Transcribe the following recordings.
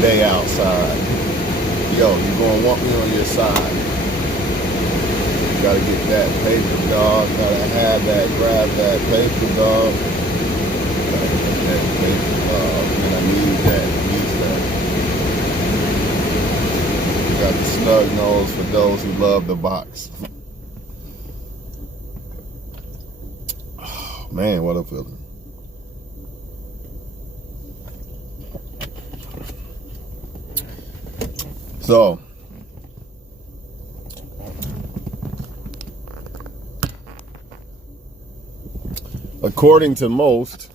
They outside. Yo, you gonna want me on your side. You gotta get that paper, dog. Gotta have that, grab that paper, dog. Gotta get that paper, dog. And I need that, got the snug nose for those who love the box. Oh, man, what a feeling. So, according to most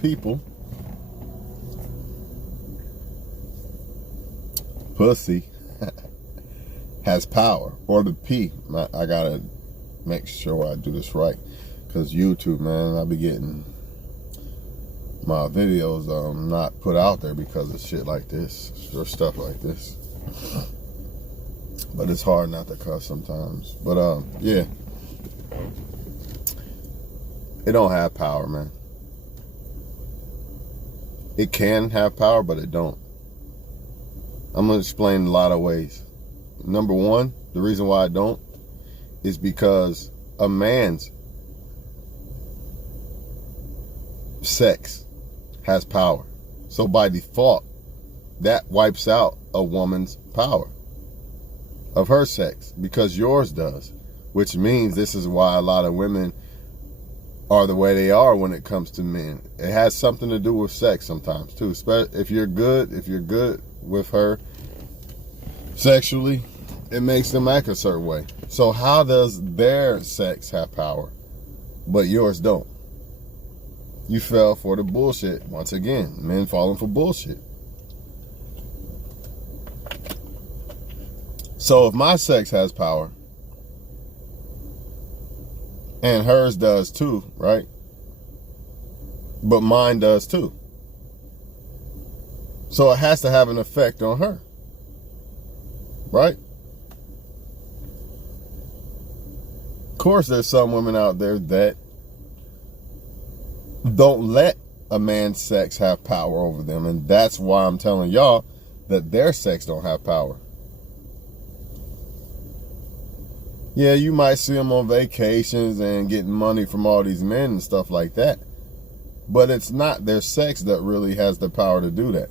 people, pussy has power, or the P. I gotta make sure I do this right, because YouTube, man, I be getting my videos not put out there because of shit like this or stuff like this. But it's hard not to cuss sometimes. But yeah, it don't have power, man. It can have power, but it don't. I'm going to explain a lot of ways. Number one, the reason why I don't is because a man's sex has power. So by default, that wipes out a woman's power of her sex because yours does, which means this is why a lot of women are the way they are when it comes to men. It has something to do with sex sometimes too. If you're good with her sexually, it makes them act a certain way. So how does their sex have power, but yours don't? You fell for the bullshit. Once again, men falling for bullshit. So if my sex has power, and hers does too, right? But mine does too. So it has to have an effect on her, right? Of course, there's some women out there that don't let a man's sex have power over them. And that's why I'm telling y'all that their sex don't have power. Yeah, you might see them on vacations and getting money from all these men and stuff like that. But it's not their sex that really has the power to do that.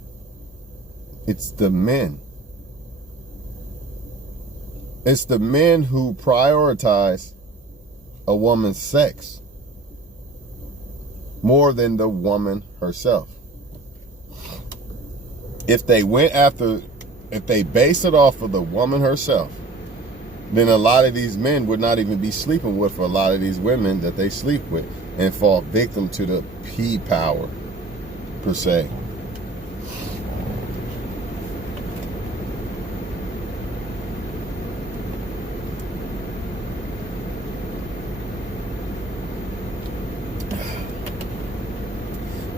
It's the men. It's the men who prioritize a woman's sex more than the woman herself. If they base it off of the woman herself, then a lot of these men would not even be sleeping with a lot of these women that they sleep with and fall victim to the P power, per se.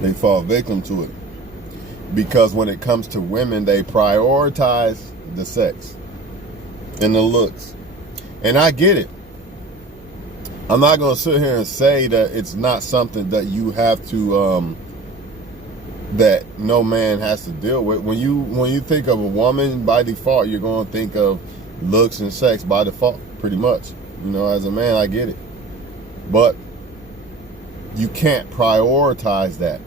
They fall victim to it. Because when it comes to women, they prioritize the sex and the looks. And I get it. I'm not going to sit here and say that it's not something that you have to, that no man has to deal with. When you think of a woman, by default, you're going to think of looks and sex by default, pretty much. You know, as a man, I get it. But you can't prioritize that.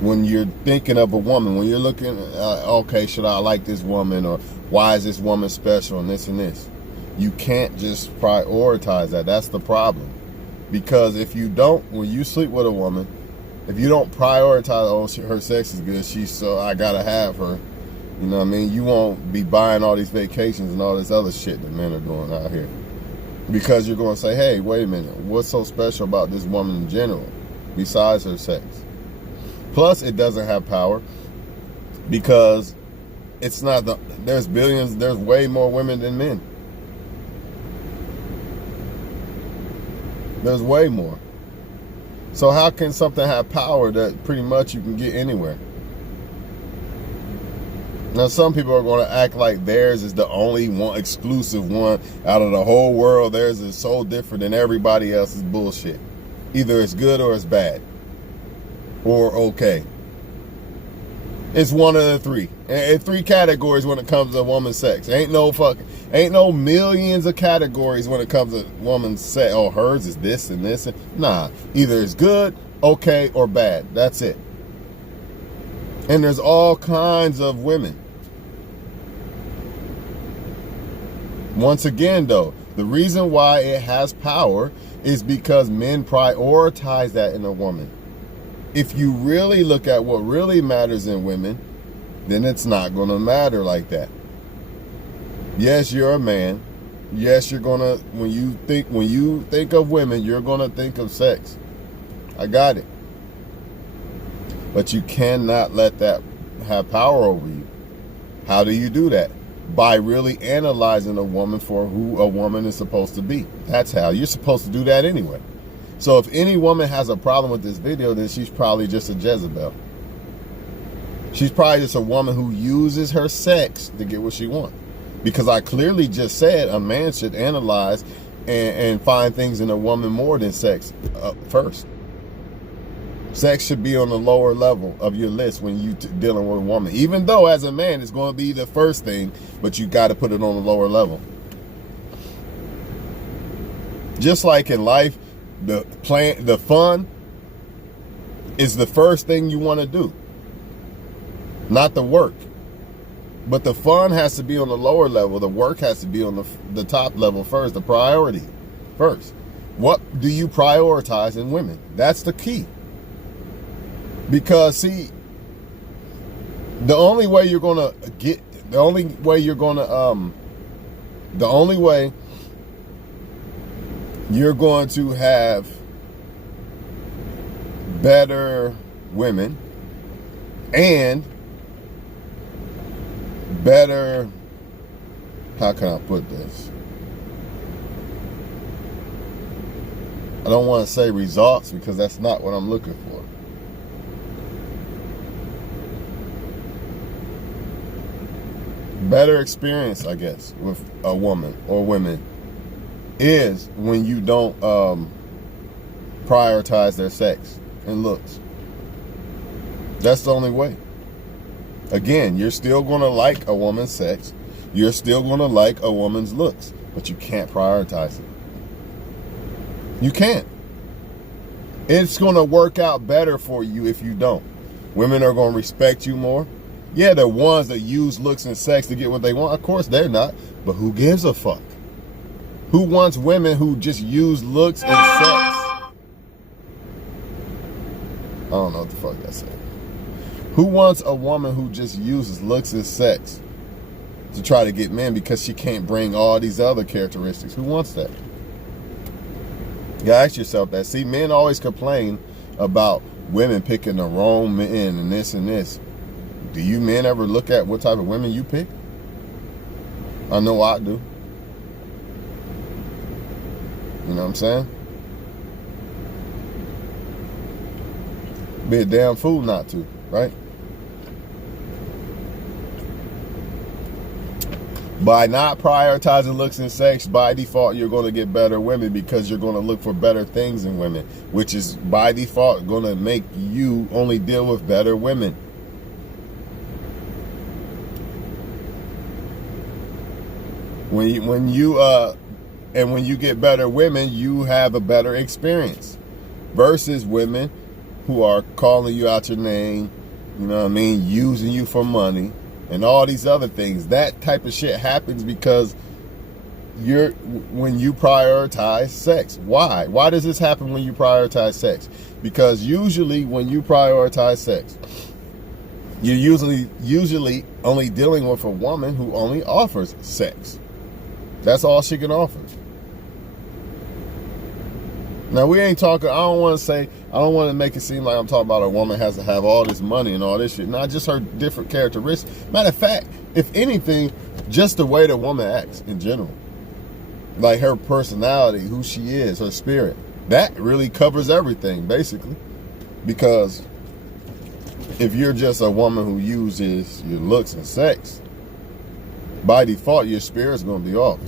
When you're thinking of a woman, when you're looking, okay, should I like this woman, or why is this woman special, and this and this? You can't just prioritize that. That's the problem. Because if you don't, when you sleep with a woman, if you don't prioritize, oh, her sex is good, so I gotta have her, you know what I mean? You won't be buying all these vacations and all this other shit that men are doing out here. Because you're going to say, hey, wait a minute, what's so special about this woman in general, besides her sex? Plus, it doesn't have power because it's not there's billions, there's way more women than men. There's way more. So how can something have power that pretty much you can get anywhere? Now, some people are going to act like theirs is the only one, exclusive one out of the whole world. Theirs is so different than everybody else's bullshit. Either it's good or it's bad. or okay. It's one of the three. And three categories when it comes to woman's sex. Ain't no millions of categories when it comes to woman's sex. Oh, hers is this and this. Nah, either it's good, okay, or bad. That's it. And there's all kinds of women. Once again, though, the reason why it has power is because men prioritize that in a woman. If you really look at what really matters in women, then it's not going to matter like that. Yes, you're a man. Yes, you're going to, when you think of women, you're going to think of sex. I got it. But you cannot let that have power over you. How do you do that? By really analyzing a woman for who a woman is supposed to be. That's how. You're supposed to do that anyway. So if any woman has a problem with this video, then she's probably just a Jezebel. She's probably just a woman who uses her sex to get what she wants. Because I clearly just said a man should analyze and find things in a woman more than sex first. Sex should be on the lower level of your list when you dealing with a woman. Even though as a man, it's going to be the first thing, but you got to put it on the lower level. Just like in life, the fun is the first thing you want to do, not the work. But the fun has to be on the lower level. The work has to be on the top level first, the priority first. What do you prioritize in women? That's the key. Because see, the only way you're going to have better women and better, how can I put this? I don't want to say results because that's not what I'm looking for. Better experience, I guess, with a woman or women is when you don't prioritize their sex and looks. That's the only way. Again, you're still going to like a woman's sex. You're still going to like a woman's looks, but you can't prioritize it. You can't. It's going to work out better for you if you don't. Women are going to respect you more. Yeah, the ones that use looks and sex to get what they want, of course they're not, but who gives a fuck? Who wants women who just use looks and sex? I don't know what the fuck that's saying. Who wants a woman who just uses looks and sex to try to get men because she can't bring all these other characteristics? Who wants that? You gotta ask yourself that. See, men always complain about women picking the wrong men and this and this. Do you men ever look at what type of women you pick? I know I do. You know what I'm saying? Be a damn fool not to, right? By not prioritizing looks and sex, by default, you're going to get better women because you're going to look for better things in women, which is by default going to make you only deal with better women. When you get better women, you have a better experience versus women who are calling you out your name, you know what I mean, using you for money and all these other things. That type of shit happens because when you prioritize sex. Why? Why does this happen when you prioritize sex? Because usually when you prioritize sex, you're usually only dealing with a woman who only offers sex. That's all she can offer. Now, we ain't talking, I don't want to make it seem like I'm talking about a woman has to have all this money and all this shit. Not just her different characteristics. Matter of fact, if anything, just the way the woman acts in general. Like her personality, who she is, her spirit. That really covers everything, basically. Because if you're just a woman who uses your looks and sex, by default, your spirit's going to be off.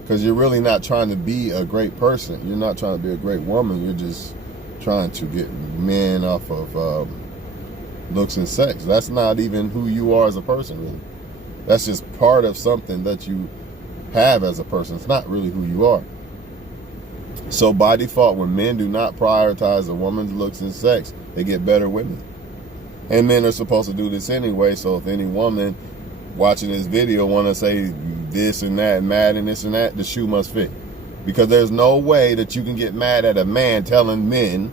Because you're really not trying to be a great person. You're not trying to be a great woman. You're just trying to get men off of looks and sex. That's not even who you are as a person, really. That's just part of something that you have as a person. It's not really who you are. So by default, when men do not prioritize a woman's looks and sex, they get better women. And men are supposed to do this anyway, so if any woman watching this video want to say this and that, mad and this and that, the shoe must fit. Because there's no way that you can get mad at a man telling men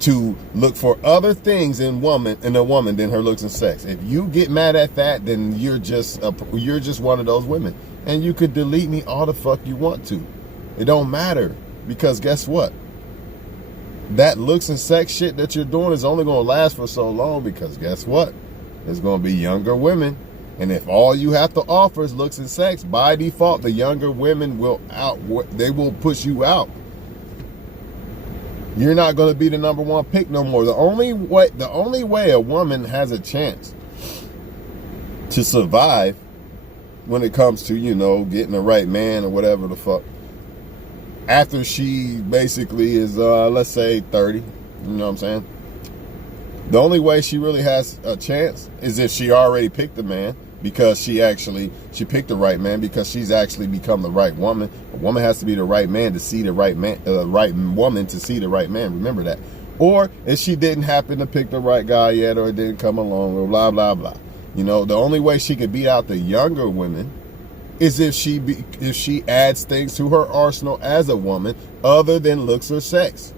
to look for other things in a woman than her looks and sex. If you get mad at that, then you're just one of those women. And you could delete me all the fuck you want to. It don't matter. Because guess what? That looks and sex shit that you're doing is only going to last for so long, because guess what? There's going to be younger women. And if all you have to offer is looks and sex, by default, the younger women will push you out. You're not going to be the number one pick no more. The only way a woman has a chance to survive when it comes to, getting the right man or whatever the fuck, after she basically is, let's say 30, you know what I'm saying? The only way she really has a chance is if she already picked the man, because she picked the right man, because she's actually become the right woman. A woman has to be the right man to see the right man, right woman to see the right man. Remember that. Or if she didn't happen to pick the right guy yet, or it didn't come along, or blah, blah, blah. The only way she could beat out the younger women is if she adds things to her arsenal as a woman other than looks or sex.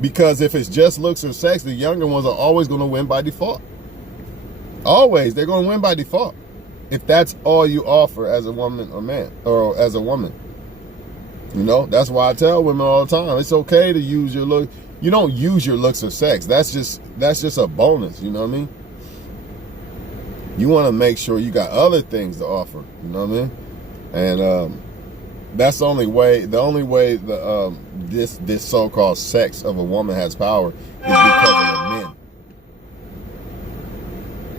Because if it's just looks or sex, the younger ones are always going to win by default. Always. They're going to win by default. If that's all you offer as a woman or man, or as a woman. That's why I tell women all the time, it's okay to use your look. You don't use your looks or sex. That's just a bonus, you know what I mean? You want to make sure you got other things to offer, you know what I mean? And that's the only way this so-called sex of a woman has power is because of the men.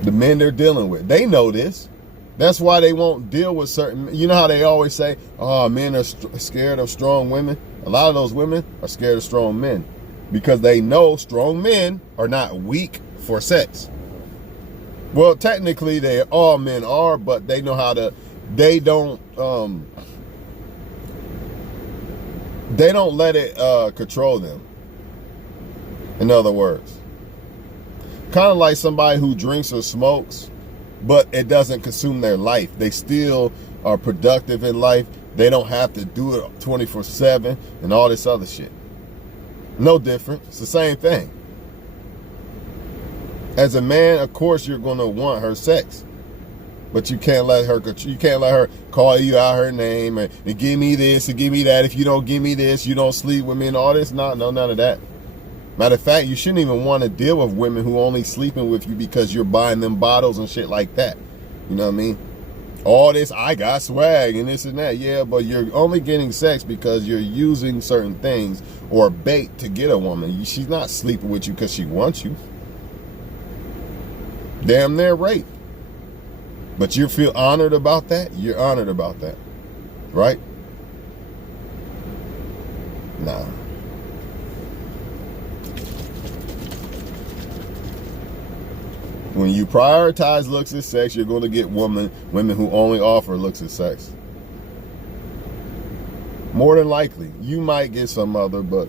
The men they're dealing with. They know this. That's why they won't deal with certain, you know how they always say, oh, men are scared of strong women? A lot of those women are scared of strong men because they know strong men are not weak for sex. Well, technically, all men are, but they know how to, they don't let it control them. In other words, kind of like somebody who drinks or smokes, but it doesn't consume their life. They still are productive in life. They don't have to do it 24/7 and all this other shit. No different. It's the same thing. As a man, of course, you're going to want her sex, but you can't let her call you out her name and give me this and give me that. If you don't give me this, you don't sleep with me and all this. No, none of that. Matter of fact, you shouldn't even want to deal with women who only sleeping with you because you're buying them bottles and shit like that. You know what I mean? All this, I got swag and this and that. Yeah, but you're only getting sex because you're using certain things or bait to get a woman. She's not sleeping with you because she wants you. Damn near rape. But you feel honored about that? You're honored about that. Right? Nah. When you prioritize looks and sex, you're going to get women who only offer looks and sex. More than likely. You might get some other, but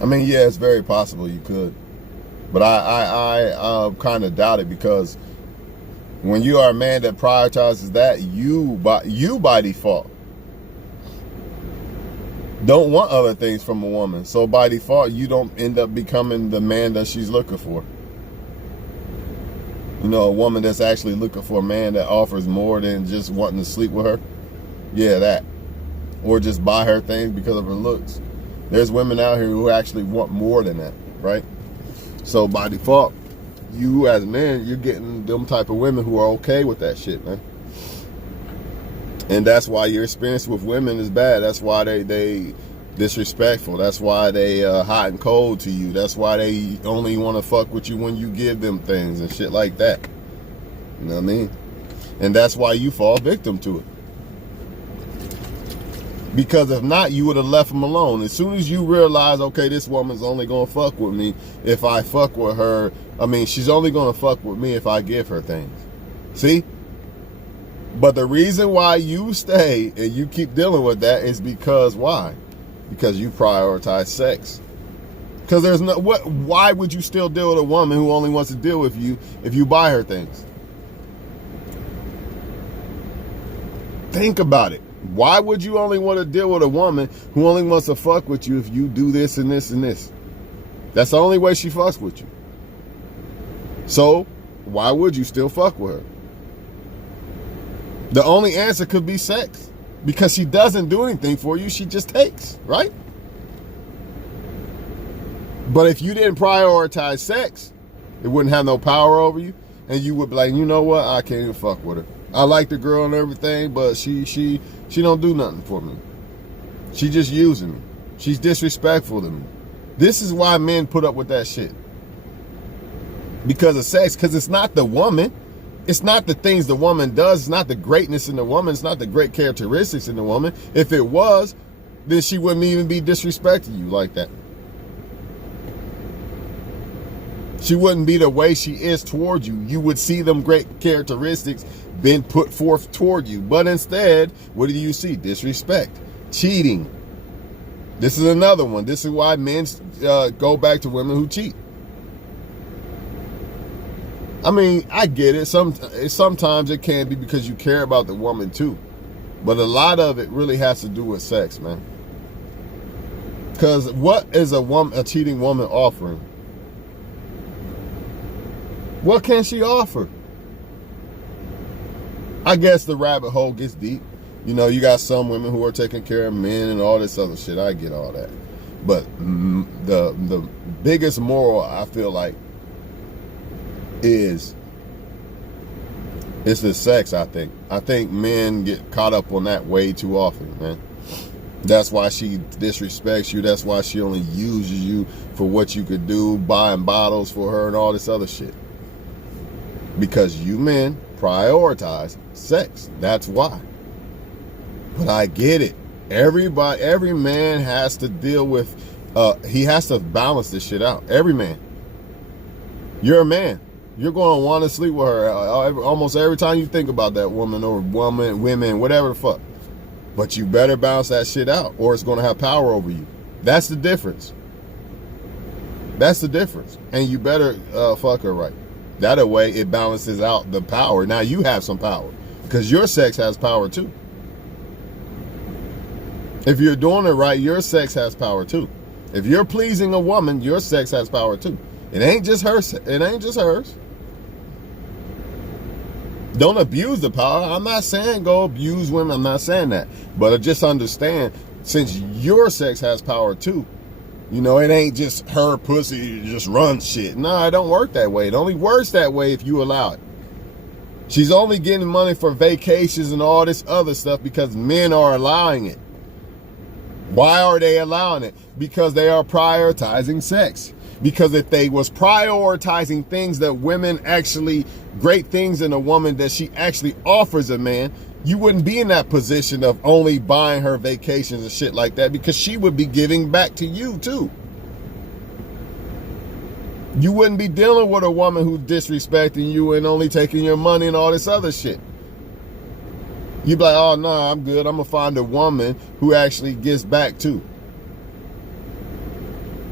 I mean, yeah, it's very possible you could. But I kind of doubt it, because when you are a man that prioritizes that, you by default don't want other things from a woman. So by default, you don't end up becoming the man that she's looking for. A woman that's actually looking for a man that offers more than just wanting to sleep with her. Yeah, that. Or just buy her things because of her looks. There's women out here who actually want more than that, right? So by default, you as a man, you're getting them type of women who are okay with that shit, man. And that's why your experience with women is bad. That's why they disrespectful. That's why they hot and cold to you. That's why they only want to fuck with you when you give them things and shit like that. You know what I mean? And that's why you fall victim to it. Because if not, you would have left him alone. As soon as you realize, okay, this woman's only going to fuck with me if I fuck with her. I mean, she's only going to fuck with me if I give her things. See? But the reason why you stay and you keep dealing with that is because why? Because you prioritize sex. Because there's no, why would you still deal with a woman who only wants to deal with you if you buy her things? Think about it. Why would you only want to deal with a woman who only wants to fuck with you if you do this and this and this? That's the only way she fucks with you. So, why would you still fuck with her? The only answer could be sex. Because she doesn't do anything for you, she just takes, right? But if you didn't prioritize sex, it wouldn't have no power over you. And you would be like, you know what? I can't even fuck with her. I like the girl and everything, but she don't do nothing for me. She just using me. She's disrespectful to me. This is why men put up with that shit. Because of sex. Because it's not the woman. It's not the things the woman does. It's not the greatness in the woman. It's not the great characteristics in the woman. If it was, then she wouldn't even be disrespecting you like that. She wouldn't be the way she is toward you. You would see them great characteristics been put forth toward you. But instead, what do you see? Disrespect, cheating. This is another one. This is why men go back to women who cheat. I mean, I get it. Sometimes it can be because you care about the woman too. But a lot of it really has to do with sex, man. Because what is a cheating woman offering? What can she offer? I guess the rabbit hole gets deep. You know, you got some women who are taking care of men and all this other shit. I get all that. But the biggest moral, I feel like, is the sex, I think. I think men get caught up on that way too often, man. That's why she disrespects you. That's why she only uses you for what you could do, buying bottles for her and all this other shit. Because you men prioritize sex. That's why. But I get it. Every man has to deal with, he has to balance this shit out. Every man. You're a man. You're going to want to sleep with her almost every time you think about that woman or women, whatever the fuck. But you better balance that shit out or it's going to have power over you. That's the difference. That's the difference. And you better fuck her right. That way it balances out the power. Now you have some power because your sex has power too. If you're doing it right, your sex has power too. If you're pleasing a woman, your sex has power too. It ain't just hers. It ain't just hers. Don't abuse the power. I'm not saying go abuse women. I'm not saying that. But just understand, since your sex has power too, you know, it ain't just her pussy just runs shit. No, it don't work that way. It only works that way if you allow it. She's only getting money for vacations and all this other stuff because men are allowing it. Why are they allowing it? Because they are prioritizing sex. Because if they was prioritizing things that women actually, great things in a woman that she actually offers a man, you wouldn't be in that position of only buying her vacations and shit like that because she would be giving back to you too. You wouldn't be dealing with a woman who's disrespecting you and only taking your money and all this other shit. You'd be like, oh no, I'm good. I'm going to find a woman who actually gives back too.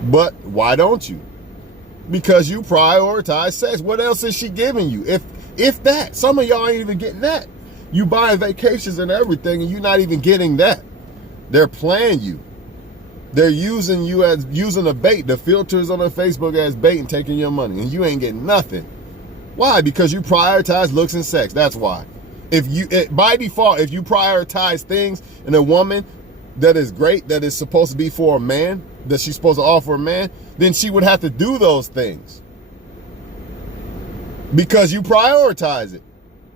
But why don't you? Because you prioritize sex. What else is she giving you? If that, some of y'all ain't even getting that. You buy vacations and everything and you're not even getting that. They're playing you. They're using you as using a bait. The filters on their Facebook as bait and taking your money and you ain't getting nothing. Why? Because you prioritize looks and sex. That's why. By default, if you prioritize things in a woman that is great, that is supposed to be for a man, that she's supposed to offer a man, then she would have to do those things. Because you prioritize it.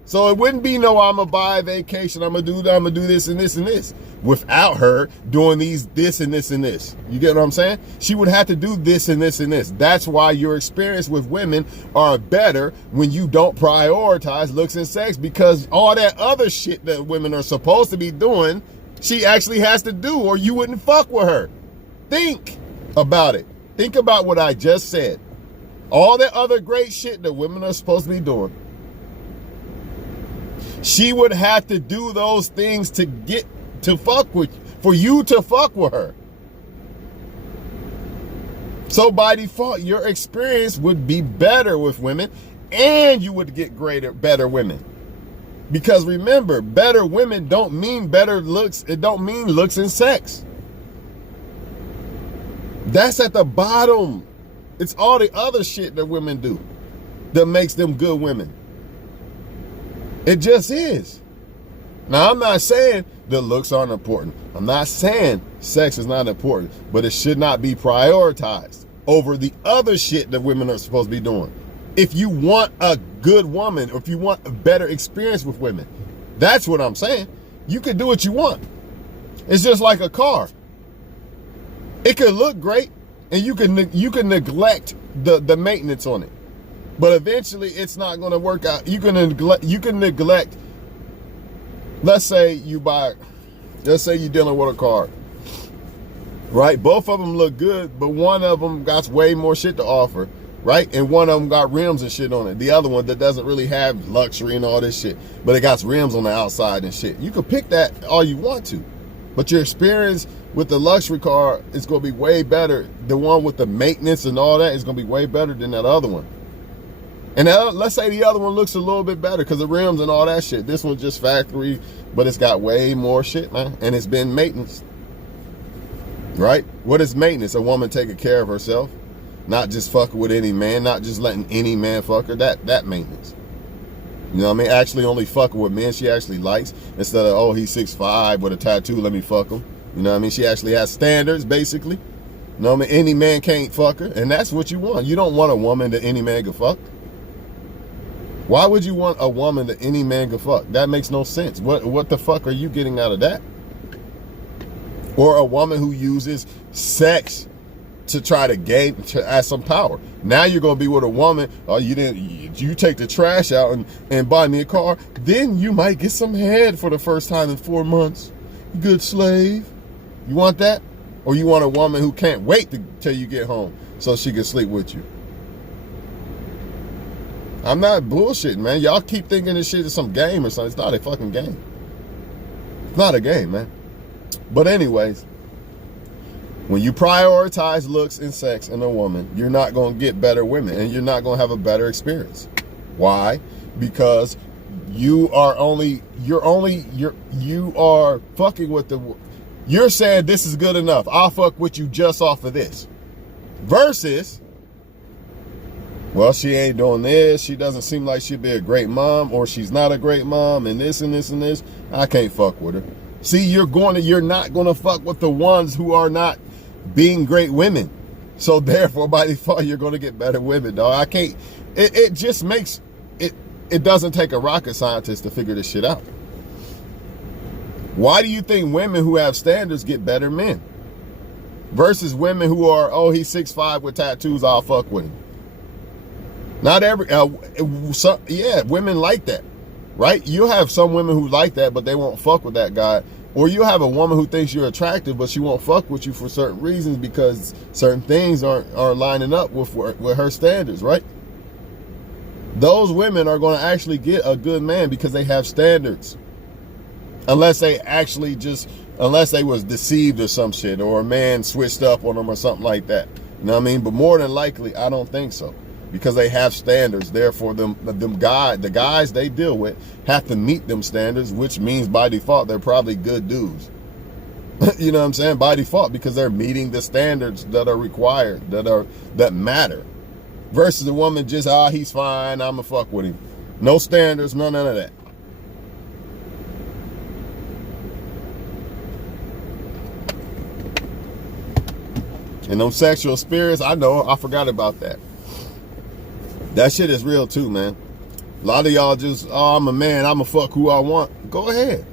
So it wouldn't be no, I'm gonna buy a vacation, I'm gonna do this and this and this without her doing this and this and this. You get what I'm saying? She would have to do this and this and this. That's why your experience with women are better when you don't prioritize looks and sex, because all that other shit that women are supposed to be doing, she actually has to do, or you wouldn't fuck with her. Think about it. Think about what I just said. All that other great shit that women are supposed to be doing. She would have to do those things to get to fuck with you, for you to fuck with her. So by default, your experience would be better with women, and you would get better women. Because remember, better women don't mean better looks. It don't mean looks and sex. That's at the bottom. It's all the other shit that women do that makes them good women. It just is. Now, I'm not saying the looks aren't important. I'm not saying sex is not important, but it should not be prioritized over the other shit that women are supposed to be doing. If you want a good woman, or if you want a better experience with women, that's what I'm saying. You can do what you want. It's just like a car. It could look great, and you can neglect the maintenance on it, but eventually it's not going to work out. You can neglect. Let's say you're dealing with a car, right? Both of them look good, but one of them got way more shit to offer, right? And one of them got rims and shit on it. The other one that doesn't really have luxury and all this shit, but it got rims on the outside and shit. You can pick that all you want to, but your experience with the luxury car is going to be way better. The one with the maintenance and all that is going to be way better than that other one. And let's say the other one looks a little bit better because the rims and all that shit. This one's just factory, but it's got way more shit, man. And it's been maintenance, right? What is maintenance? A woman taking care of herself, not just fucking with any man, not just letting any man fuck her. That maintenance. You know what I mean? Actually only fucking with men she actually likes, instead of, oh, he's 6'5" with a tattoo, let me fuck him. You know what I mean? She actually has standards, basically. You know what I mean? Any man can't fuck her, and that's what you want. You don't want a woman that any man can fuck. Why would you want a woman that any man can fuck? That makes no sense. What the fuck are you getting out of that? Or a woman who uses sex to try to add some power. Now you're gonna be with a woman, you take the trash out and buy me a car, then you might get some head for the first time in 4 months. Good slave. You want that? Or you want a woman who can't wait till you get home so she can sleep with you? I'm not bullshitting, man. Y'all keep thinking this shit is some game or something. It's not a fucking game. It's not a game, man. But anyways, when you prioritize looks and sex in a woman, you're not going to get better women, and you're not going to have a better experience. Why? Because you are fucking with you're saying this is good enough. I'll fuck with you just off of this. Versus, well, she ain't doing this. She doesn't seem like she'd be a great mom, or she's not a great mom, and this and this and this. I can't fuck with her. See, you're not going to fuck with the ones who are not being great women. So therefore, by default, you're going to get better women, dog. It just makes it. It doesn't take a rocket scientist to figure this shit out. Why do you think women who have standards get better men versus women who are, oh, he's 6'5" with tattoos, I'll fuck with him? Not every, women like that, right? You have some women who like that, but they won't fuck with that guy. Or you have a woman who thinks you're attractive, but she won't fuck with you for certain reasons because certain things are lining up with her standards, right? Those women are going to actually get a good man because they have standards. Unless they was deceived or some shit, or a man switched up on them or something like that. You know what I mean? But more than likely, I don't think so. Because they have standards. Therefore, the guys they deal with have to meet them standards, which means by default, they're probably good dudes. You know what I'm saying? By default, because they're meeting the standards that are required, that matter. Versus a woman just, he's fine, I'ma fuck with him. No standards, none of that. And those sexual spirits, I forgot about that. That shit is real too, man. A lot of y'all just, I'm a man, I'ma fuck who I want. Go ahead.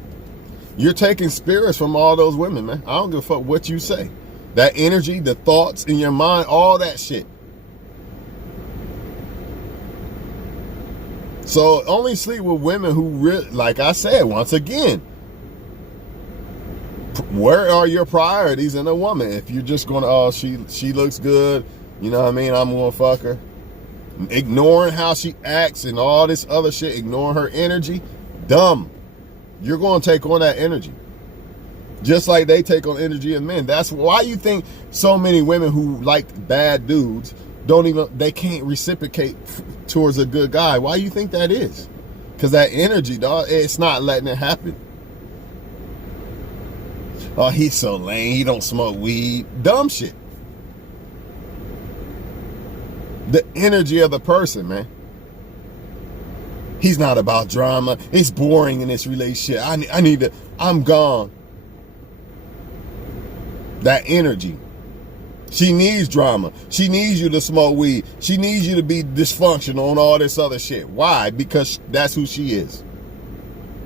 You're taking spirits from all those women, man. I don't give a fuck what you say. That energy, the thoughts in your mind, all that shit. So only sleep with women who really, like I said, once again, Where are your priorities in a woman? If you're just going to, oh, she looks good, you know what I mean, I'm going to fuck her. Ignoring how she acts and all this other shit, ignoring her energy, dumb. You're going to take on that energy. Just like they take on energy in men. That's why you think so many women who like bad dudes they can't reciprocate towards a good guy. Why do you think that is? Because that energy, dog, it's not letting it happen. Oh, he's so lame. He don't smoke weed. Dumb shit. The energy of the person, man. He's not about drama. It's boring in this relationship. I'm gone. That energy. She needs drama. She needs you to smoke weed. She needs you to be dysfunctional and all this other shit. Why? Because that's who she is.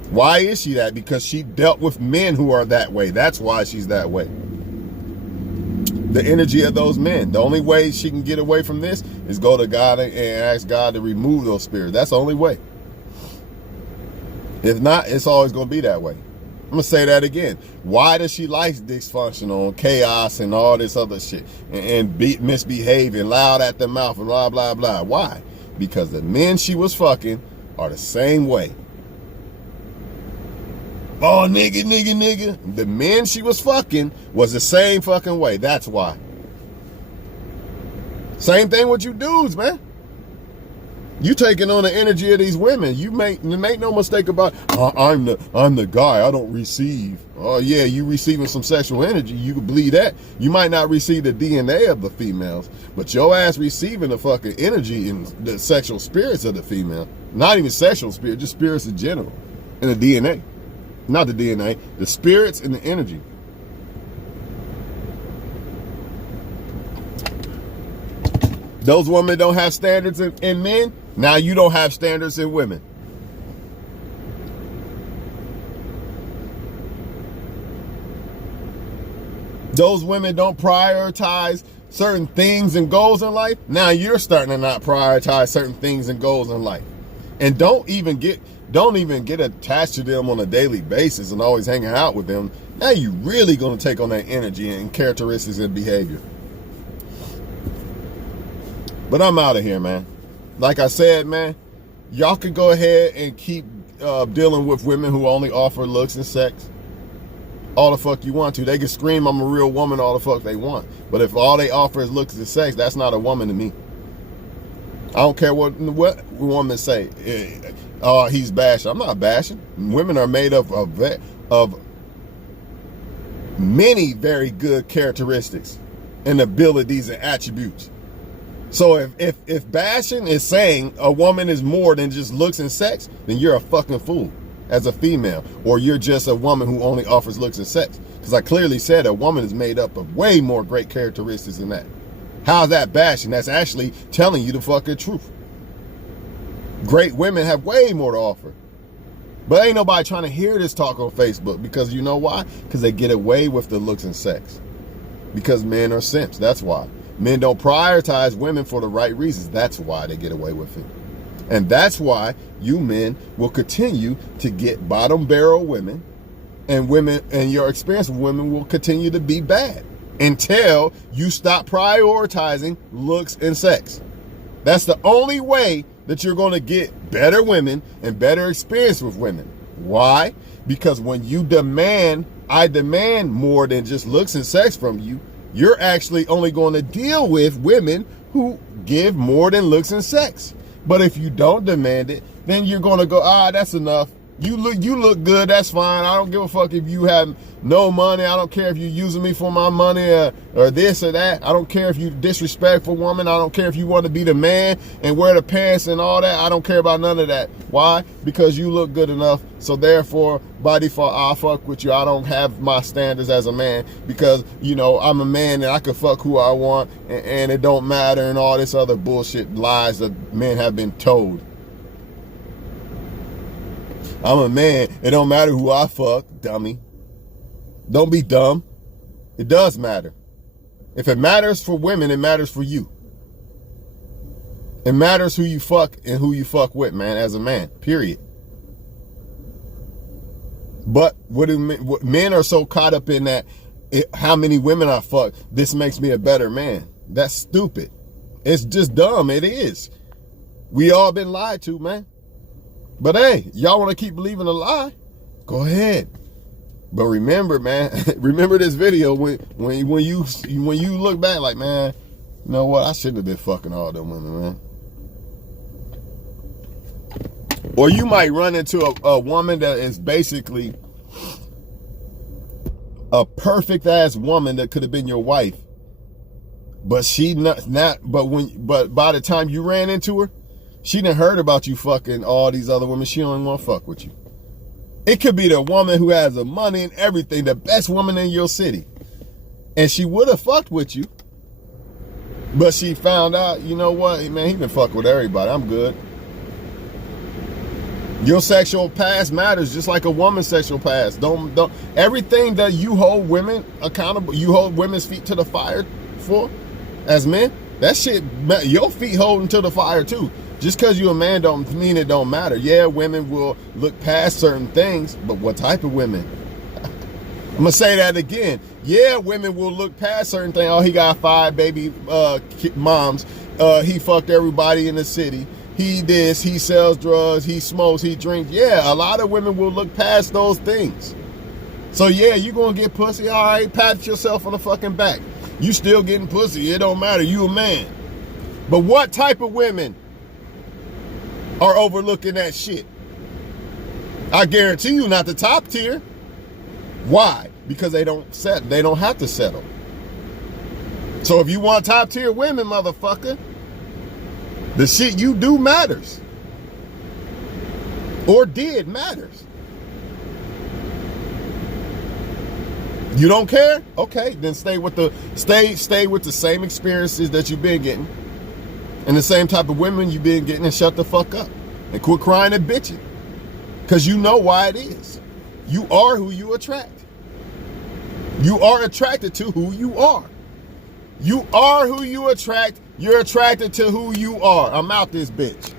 Why is she that? Because she dealt with men who are that way. That's why she's that way. The energy of those men. The only way she can get away from this is go to God and ask God to remove those spirits. That's the only way. If not, it's always going to be that way. I'm going to say that again. Why does she like dysfunctional, chaos, and all this other shit? And misbehaving, loud at the mouth, and blah, blah, blah. Why? Because the men she was fucking are the same way. Oh, nigga. The men she was fucking was the same fucking way. That's why. Same thing with you dudes, man. You taking on the energy of these women. You make no mistake about, I'm the guy. I don't receive. Oh yeah, you receiving some sexual energy. You can believe that. You might not receive the DNA of the females, but your ass receiving the fucking energy and the sexual spirits of the female. Not even sexual spirit, just spirits in general, and the DNA. Not the DNA, the spirits and the energy. Those women don't have standards in men. Now you don't have standards in women. Those women don't prioritize certain things and goals in life. Now you're starting to not prioritize certain things and goals in life. And don't even get attached to them on a daily basis and always hanging out with them. Now you really going to take on that energy and characteristics and behavior. But I'm out of here, man. Like I said, man, y'all can go ahead and keep dealing with women who only offer looks and sex. All the fuck you want to. They can scream, I'm a real woman, all the fuck they want. But if all they offer is looks and sex, that's not a woman to me. I don't care what women say. Oh, he's bashing. I'm not bashing. Women are made up of many very good characteristics and abilities and attributes. So if bashing is saying a woman is more than just looks and sex, then you're a fucking fool as a female, or you're just a woman who only offers looks and sex. Because I clearly said a woman is made up of way more great characteristics than that. How's that bashing? That's actually telling you the fucking truth. Great women have way more to offer. But ain't nobody trying to hear this talk on Facebook, because you know why? Because they get away with the looks and sex. Because men are simps. That's why. Men don't prioritize women for the right reasons. That's why they get away with it. And that's why you men will continue to get bottom barrel women, and your experience with women will continue to be bad until you stop prioritizing looks and sex. That's the only way that you're going to get better women and better experience with women. Why? Because when I demand more than just looks and sex from you, you're actually only going to deal with women who give more than looks and sex. But if you don't demand it, then you're going to go, that's enough. You look good, that's fine. I don't give a fuck if you have no money. I don't care if you're using me for my money or this or that. I don't care if you disrespectful woman. I don't care if you want to be the man and wear the pants and all that. I don't care about none of that. Why? Because you look good enough. So therefore, by default, I'll fuck with you. I don't have my standards as a man because, I'm a man and I can fuck who I want and it don't matter and all this other bullshit lies that men have been told. I'm a man. It don't matter who I fuck, dummy. Don't be dumb. It does matter. If it matters for women, it matters for you. It matters who you fuck and who you fuck with, man, as a man, period. But what men are so caught up in that, how many women I fuck, this makes me a better man. That's stupid. It's just dumb. It is. We all been lied to, man. But hey, y'all want to keep believing a lie? Go ahead. But remember, man, remember this video when you look back like, man, you know what? I shouldn't have been fucking all them women, man. Or you might run into a woman that is basically a perfect ass woman that could have been your wife, but she not. But by the time you ran into her, she done heard about you fucking all these other women. She don't even want to fuck with you. It could be the woman who has the money and everything, the best woman in your city, and she would have fucked with you, but she found out, you know what, man, he been fucking with everybody. I'm good. Your sexual past matters just like a woman's sexual past. Don't everything that you hold women accountable, you hold women's feet to the fire for, as men, that shit, your feet holding to the fire too. Just because you're a man don't mean it don't matter. Yeah, women will look past certain things, but what type of women? I'm gonna say that again. Yeah, women will look past certain things. Oh, he got 5 baby moms. He fucked everybody in the city. He this, he sells drugs, he smokes, he drinks. Yeah, a lot of women will look past those things. So yeah, you gonna get pussy, all right, pat yourself on the fucking back. You still getting pussy, it don't matter, you a man. But what type of women are overlooking that shit? I guarantee you not the top tier. Why? Because they don't have to settle. So if you want top tier women, motherfucker, the shit you do matters. Or did matters. You don't care? Okay, then stay with the same experiences that you've been getting. And the same type of women you've been getting, and shut the fuck up. And quit crying and bitching. Because you know why it is. You are who you attract. You are attracted to who you are. You are who you attract. You're attracted to who you are. I'm out this bitch.